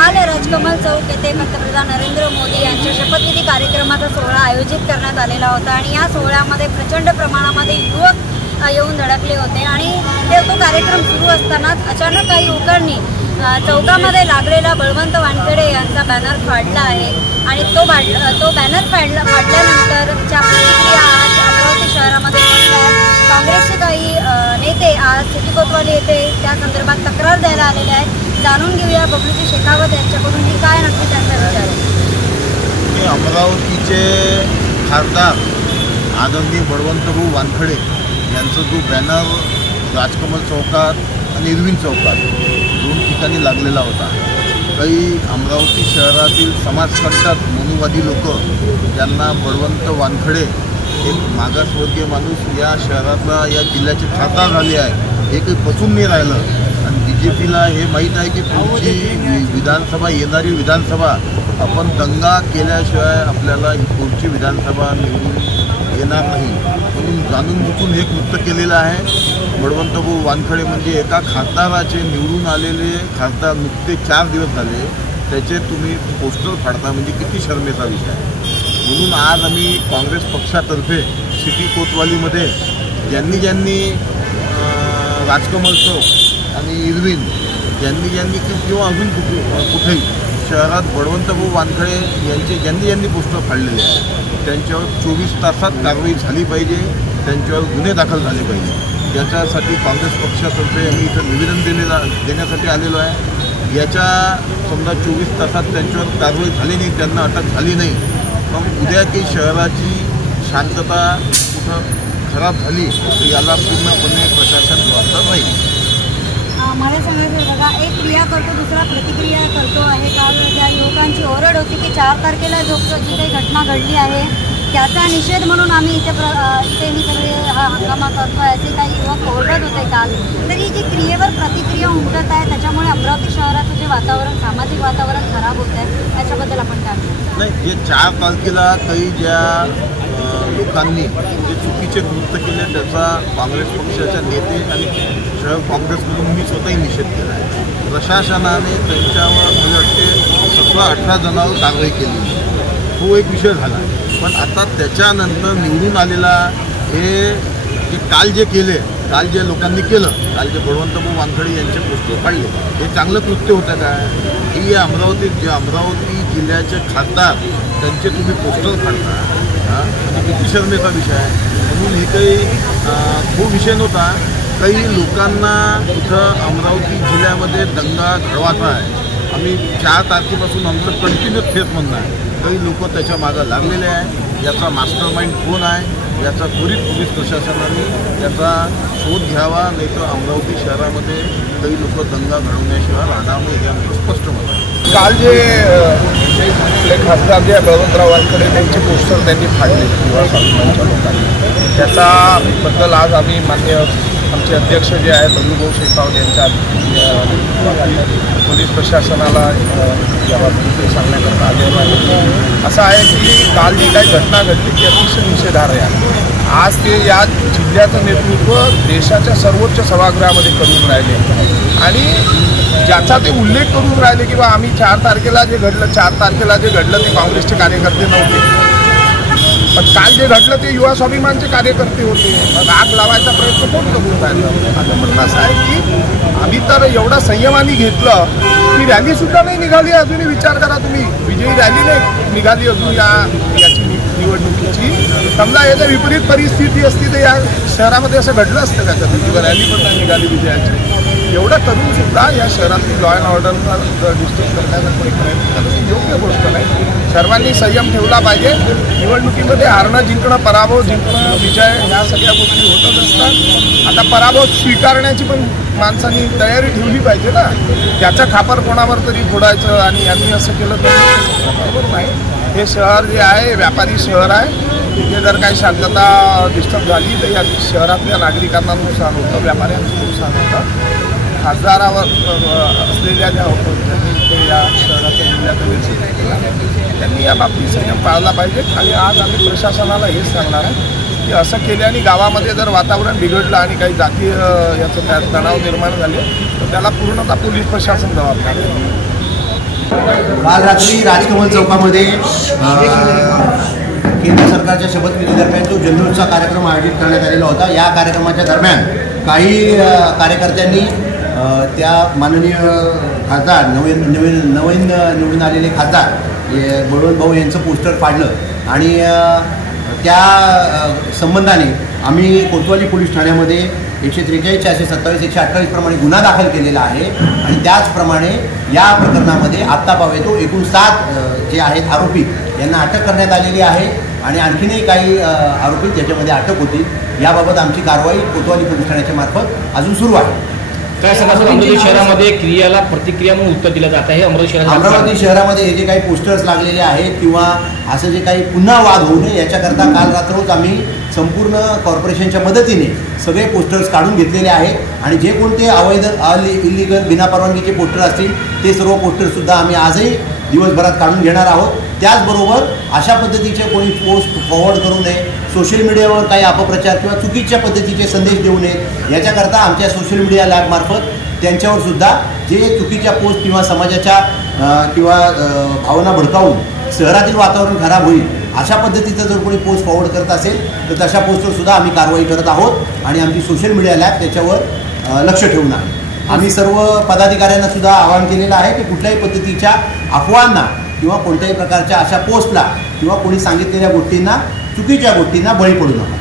काल राजकमल चौक येथे पंतप्रधान नरेंद्र मोदी यांच्या शपथविधी कार्यक्रमाचा सोहळा आयोजित करण्यात आलेला होता आणि या सोहळ्यामध्ये प्रचंड प्रमाणामध्ये युवक येऊन धडकले होते आणि तो कार्यक्रम सुरू असतानाच अचानक काही युवकांनी चौकामध्ये लागलेला बळवंत वानखेडे यांचा बॅनर फाडला आहे आणि तो बॅनर फाडल्यानंतर ज्या प्रतिक्रिया आज अमरावती शहरामध्ये काँग्रेसचे काही नेते आज सिटी कोतवाली येथे त्या संदर्भात तक्रार द्यायला आलेले आहेत। जाणून घेऊया बबलूजी शेखावत यांच्याकडून की काय नक्की त्यांचा विचार आहे। अमरावतीचे खासदार आदरणीय बळवंतभाऊ वानखेडे यांचा जो बॅनर राजकमल चौकात आणि इरविन चौकात दोन ठिकाणी लागलेला होता, काही अमरावती शहरातील समाजकंटक मनुवादी लोक ज्यांना बळवंत वानखेडे एक मागासवर्गीय माणूस या शहरातला या जिल्ह्याचे खासदार झाले आहे हे काही पचून नाही राहिलं आणि BJPला हे माहीत आहे की पुढची विधानसभा येणारी विधानसभा आपण दंगा केल्याशिवाय आपल्याला ही पुढची विधानसभा निवडून येणार नाही, म्हणून जाणून बुजून हे कृत्य केलेलं आहे। बळवंतभाऊ वानखेडे म्हणजे एका खासदाराचे निवडून आलेले खासदार नुकते 4 दिवस झाले त्याचे तुम्ही पोस्टर फाडता म्हणजे किती शर्मेचा विषय आहे। म्हणून आज आम्ही काँग्रेस पक्षातर्फे सिटी कोतवालीमध्ये ज्यांनी राजकमल चौक आणि इरविन ज्यांनी किंवा अजून कुठेही शहरात बळवंतभाऊ वानखेडे यांचे ज्यांनी पोस्टर फाडलेले आहे त्यांच्यावर 24 तासात कारवाई झाली पाहिजे, त्यांच्यावर गुन्हे दाखल झाले पाहिजे। याच्यासाठी काँग्रेस पक्षातर्फे आम्ही इथं निवेदन देण्यासाठी आलेलो आहे। याच्या समजा 24 तासात त्यांच्यावर कारवाई झाली नाही, त्यांना अटक झाली नाही, मग उद्या की शहराची शांतता कुठं खराब झाली तर याला पूर्णपणे प्रशासन जबाबदार राहील। मला सांगायचं बघा, एक क्रिया करतो दुसरा प्रतिक्रिया करतो आहे। काल ज्या युवकांची ओरड होती की 4 तारखेला जी काही घटना घडली आहे त्याचा निषेध म्हणून आम्ही इथे ही सगळे हा हंगामा करतो आहे असे काही युवक ओरडत होते काल, तर ही जी क्रियेवर प्रतिक्रिया उमटत आहे त्याच्यामुळे अमरावती शहराचं जे वातावरण सामाजिक वातावरण खराब होत आहे त्याच्याबद्दल आपण काय म्हणतो? नाही, हे 4 तारखेला काही ज्या लोकांनी जे चुकीचे कृत्य केले त्याचा काँग्रेस पक्षाच्या नेते आणि शहर काँग्रेसमधून मी स्वतःही निषेध केला आहे। प्रशासनाने त्यांच्यावर मला वाटते 17-18 जणांवर कारवाई केली, तो एक विषय झाला। पण आता त्याच्यानंतर निवडून आलेला हे जे काल जे लोकांनी केलं, काल जे बळवंतभाऊ वानखेडे यांचे पोस्टर फाडले हे चांगलं कृत्य होतं काय? हे अमरावती जिल्ह्याचे खासदार त्यांचे तुम्ही पोस्टर फाडता म्हणजे किती शर्मेचा विषय आहे। म्हणून हे काही तो विषय नव्हता, काही लोकांना इथं अमरावती जिल्ह्यामध्ये दंगा घडवायचा आहे। आम्ही 4 तारखेपासून आमचं कंटिन्यू तेच म्हणणं आहे, काही लोक त्याच्या मागं लागलेले आहे। याचा मास्टर माइंड कोण आहे याचा त्वरित पोलीस प्रशासनाने याचा शोध घ्यावा, नाही तर अमरावती शहरामध्ये काही लोक दंगा घडवण्याशिवाय राहणार नाही हे आमचं स्पष्ट मत आहे। काल जे आपले खासदार जे बळवंतराव वानखेडे त्यांचे पोस्टर त्यांनी फाडले युवा स्वाभिमानच्या लोकांनी, त्याच्याबद्दल आज आम्ही मान्य आमचे अध्यक्ष जे आहे बबलूभाऊ शेखावत यांच्या पोलीस प्रशासनाला याबाबत सांगण्याकरता आलेलं आहे। असं आहे की काल जी काही घटना घडली ती अतिशय निषेधार्ह आहे। आज ते या जिल्ह्याचं नेतृत्व देशाच्या सर्वोच्च सभागृहामध्ये करून राहिले आणि ज्याचा ते उल्लेख करून राहिले की आम्ही 4 तारखेला जे घडलं ते काँग्रेसचे कार्यकर्ते नव्हते, पण काल जे घडलं ते युवा स्वाभिमानचे कार्यकर्ते होते। मग आग लावायचा प्रयत्न कोण करून राहिलं? माझं म्हणणं असं आहे की आम्ही तर एवढा संयमाने घेतलं की रॅलीसुद्धा नाही निघाली अजूनही। विचार करा तुम्ही, विजयी रॅली नाही निघाली अजून याची निवडणुकीची। समजा याच्या विपरीत परिस्थिती असती तर या शहरामध्ये असं घडलं असतं का? त्याच्या रॅली पण नाही निघाली विजयाची। एवढं करूनसुद्धा या शहरातील लॉ अँड ऑर्डरला डिस्टर्ब करण्याचा कोणी प्रयत्न करणं योग्य गोष्ट नाही। सर्वांनी संयम ठेवला पाहिजे। निवडणुकीमध्ये हारणं जिंकणं, पराभव जिंकणं, विजय ह्या सगळ्या गोष्टी होतच असतात। आता पराभव स्वीकारण्याची पण माणसांनी तयारी ठेवली पाहिजे ना, त्याचा खापर कोणावर तरी फोडायचं आणि यांनी असं केलं तर बरोबर नाही। हे शहर जे आहे व्यापारी शहर आहे, तिथे जर काही शांतता डिस्टर्ब झाली तर या शहरातल्या नागरिकांना नुकसान होतं, व्यापाऱ्यांचं नुकसान होतं। खासदारावर असलेल्या ज्या त्यांनी या शहराच्या जिल्ह्याचं नेतृत्व केलं त्यांनी या बाबतीत संयम पाळला पाहिजे। आणि आज आम्ही प्रशासनाला हेच सांगणार आहे की असं केल्याने गावामध्ये जर वातावरण बिघडलं आणि काही जातीय याचं तणाव निर्माण झाले तर त्याला पूर्णतः पोलीस प्रशासन जबाबदार आहे। काल रात्री राजकमल चौकामध्ये केंद्र सरकारच्या शपथविधीदरम्यान जो जनरलचा कार्यक्रम आयोजित करण्यात आलेला होता. या कार्यक्रमाच्या दरम्यान काही कार्यकर्त्यांनी त्या माननीय खासदार नवीन निवडून आलेले खासदार बळवंत भाऊ यांचं पोस्टर फाडलं आणि त्या संबंधाने आम्ही कोतवाली पोलीस ठाण्यामध्ये 143, 427, 128 प्रमाणे गुन्हा दाखल केलेला आहे आणि त्याचप्रमाणे या प्रकरणामध्ये आत्ता पावेतो एकूण 7 जे आहेत आरोपी यांना अटक करण्यात आलेली आहे आणि आणखीनही काही आरोपी त्याच्यामध्ये अटक होती. याबाबत आमची कारवाई कोतवाली पोलीस ठाण्याच्या मार्फत अजून सुरू आहे. काय सांगा सर, अमरावती शहरामध्ये क्रियाला प्रतिक्रिया म्हणून उत्तर दिलं जात आहे. अमरावती शहरामध्ये हे जे काही पोस्टर्स लागलेले आहेत किंवा असं जे काही पुन्हा वाद होऊ नये याच्याकरता काल रात्रोज आम्ही संपूर्ण कॉर्पोरेशनच्या मदतीने सगळे पोस्टर्स काढून घेतलेले आहेत आणि जे कोणते अवैध इलिगल बिनापरवानगीचे पोस्टर असतील ते सर्व पोस्टरसुद्धा आम्ही आजही दिवसभरात काढून घेणार आहोत. त्याचबरोबर अशा पद्धतीचे कोणी पोस्ट फॉरवर्ड करू नये, सोशल मीडियावर काही अपप्रचार किंवा चुकीच्या पद्धतीचे संदेश देऊ नयेत याच्याकरता आमच्या सोशल मीडिया लॅबमार्फत त्यांच्यावर सुद्धा जे चुकीच्या पोस्ट किंवा समाजाच्या किंवा भावना भडकावून शहरातील वातावरण खराब होईल अशा पद्धतीचं जर कोणी पोस्ट फॉरवर्ड करत असेल तर तशा पोस्टवर सुद्धा आम्ही कारवाई करत आहोत आणि आमची सोशल मीडिया लॅब त्याच्यावर लक्ष ठेवून आहे. आम्ही सर्व पदाधिकाऱ्यांना सुद्धा आवाहन केलेलं आहे की कुठल्याही पद्धतीच्या अफवांना किंवा कोणत्याही प्रकारच्या अशा पोस्टला किंवा कोणी सांगितलेल्या गोष्टींना चुकीच्या गोष्टींना बळी पडू नका.